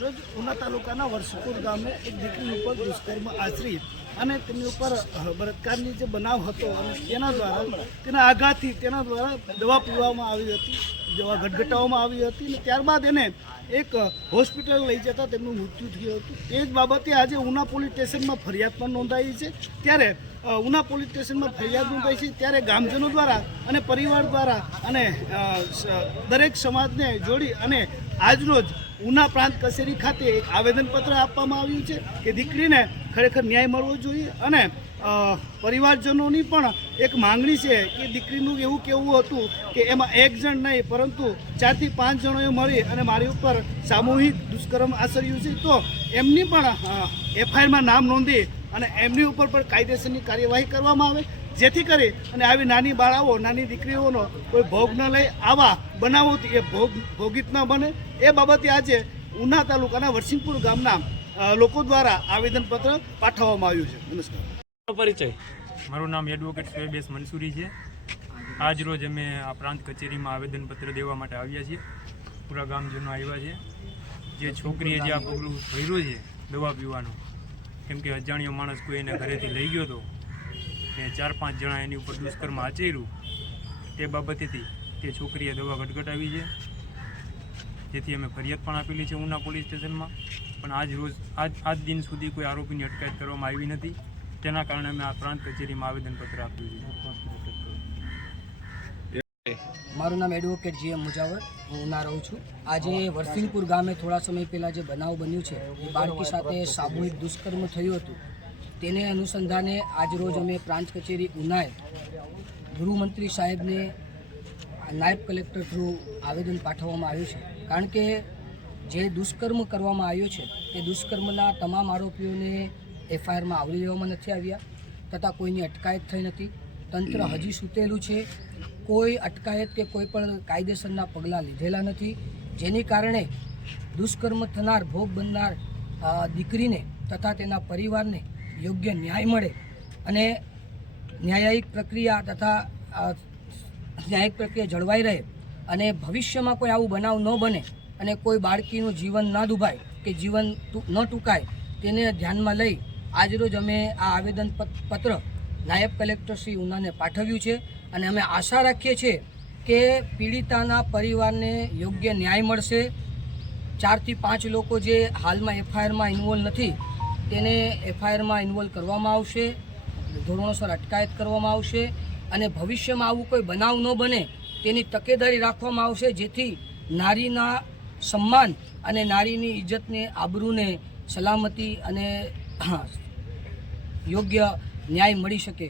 રોજ ઉના તાલુકાના વર્ષપુર ગામે એક દીકરી ઉપર દુષ્કર્મ આચરી અને તેની ઉપર બળાત્કારની જે બનાવ હતો અને તેના દ્વારા તેના આઘાતથી તેના દ્વારા દવા પીવામાં આવી હતી દવા ગટગટાવવામાં આવી હતી અને ત્યારબાદ એને એક હોસ્પિટલ લઈ જતા તેમનું મૃત્યુ થયું હતું. એ જ બાબતે આજે ઉના પોલીસ સ્ટેશનમાં ફરિયાદ પણ નોંધાઈ છે. ત્યારે ઉના પોલીસ સ્ટેશનમાં ફરિયાદ નોંધાઈ છે. ત્યારે ગામજનો દ્વારા અને પરિવાર દ્વારા અને દરેક સમાજને જોડી અને આજરોજ ઉના પ્રાંત કચેરી ખાતે એક આવેદનપત્ર આપવામાં આવ્યું છે કે દીકરીને ખરેખર ન્યાય મળવો જોઈએ અને પરિવારજનોની પણ એક માંગણી છે કે દીકરીનું એવું કેવું હતું કે એમાં એક જણ નહીં, પરંતુ ચારથી પાંચ જણોએ મળી અને મારી ઉપર સામૂહિક દુષ્કર્મ આચર્યું છે. તો એમની પણ એફઆઈઆરમાં નામ નોંધી અને એમની ઉપર પણ કાયદેસરની કાર્યવાહી કરવામાં આવે. જેથી કરી અને આવી નાની બાળાઓ નાની દીકરીઓનો કોઈ ભોગ ન લઈ આવા બનાવોથી એ ભોગ ભોગિત ન બને. એ બાબતે આજે ઉના તાલુકાના વરસિંગપુર ગામના લોકો દ્વારા આવેદનપત્ર પાઠવવામાં આવ્યું છે. નમસ્કાર. પરિચય. મારું નામ એડવોકેટ સોએબેસ મનસુરી છે. આજ રોજ અમે આ પ્રાંત કચેરીમાં આવેદનપત્ર દેવા માટે આવ્યા છીએ. પૂરા ગામજનો આવ્યા છે. જે છોકરીએ જે આ પગલું ભર્યું છે દવા પીવાનું કેમ કે અજાણ્યો માણસ કોઈ એને ઘરેથી લઈ ગયો હતો ને ચાર પાંચ જણા એની ઉપર દુષ્કર્મ આચર્યું. તે બાબતેથી તે છોકરીએ દવા ગટગટાવી છે. જેથી અમે ફરિયાદ પણ આપેલી છે ઉના પોલીસ સ્ટેશનમાં. પણ આજ રોજ, આજ આજ દિન સુધી કોઈ આરોપીની અટકાયત કરવામાં આવી નથી. તેના કારણે અમે આ પ્રાંત કચેરીમાં આવેદનપત્ર આપ્યું છે. મારું નામ એડવોકેટ જી એમ મુજાવર. હું ઉના રહું છું. આજે વરસિંગપુર ગામે થોડા સમય પહેલાં જે બનાવ બન્યું છે, એ બાળકી સાથે સામૂહિક દુષ્કર્મ થયું હતું. તેને અનુસંધાને આજરોજ અમે પ્રાંત કચેરી ઉનાએ ગૃહમંત્રી સાહેબને નાયબ કલેક્ટર થ્રુ આવેદન પાઠવવામાં આવ્યું છે. કારણ કે જે દુષ્કર્મ કરવામાં આવ્યો છે, તે દુષ્કર્મના તમામ આરોપીઓને એફઆઈઆરમાં આવરી લેવામાં નથી આવ્યા તથા કોઈની અટકાયત થઈ નથી. તંત્ર હજી સૂતેલું છે, કોઈ અટકાયત કે કોઈ પણ કાયદેસરના પગલાં લીધેલા નથી. જેની કારણે દુષ્કર્મ થનાર, ભોગ બનનાર દીકરીને તથા તેના પરિવારને યોગ્ય ન્યાય મળે અને ન્યાયિક પ્રક્રિયા તથા ન્યાયિક પ્રક્રિયા જળવાઈ રહે અને ભવિષ્યમાં કોઈ આવું બનાવ ન બને અને કોઈ બાળકીનું જીવન ન દુભાય કે જીવન ન ટૂંકાય, તેને ધ્યાનમાં લઈ આજરોજ અમે આ આવેદન પત- પત્ર નાયબ કલેક્ટર શ્રી ઉનાને પાઠવ્યું છે અને અમે આશા રાખીએ છીએ કે પીડિતાના પરિવારને યોગ્ય ન્યાય મળશે. ચારથી પાંચ લોકો જે હાલમાં એફઆઈઆરમાં ઇન્વોલ્વ નથી તેને એફઆઈઆરમાં ઇન્વોલ્વ કરવામાં આવશે, ધોરણોસર અટકાયત કરવામાં આવશે અને ભવિષ્યમાં આવું કોઈ બનાવ ન બને તેની તકેદારી રાખવામાં આવશે, જેથી નારીના સન્માન અને નારીની ઇજ્જતને આબરૂને સલામતી અને યોગ્ય ન્યાય મળી શકે.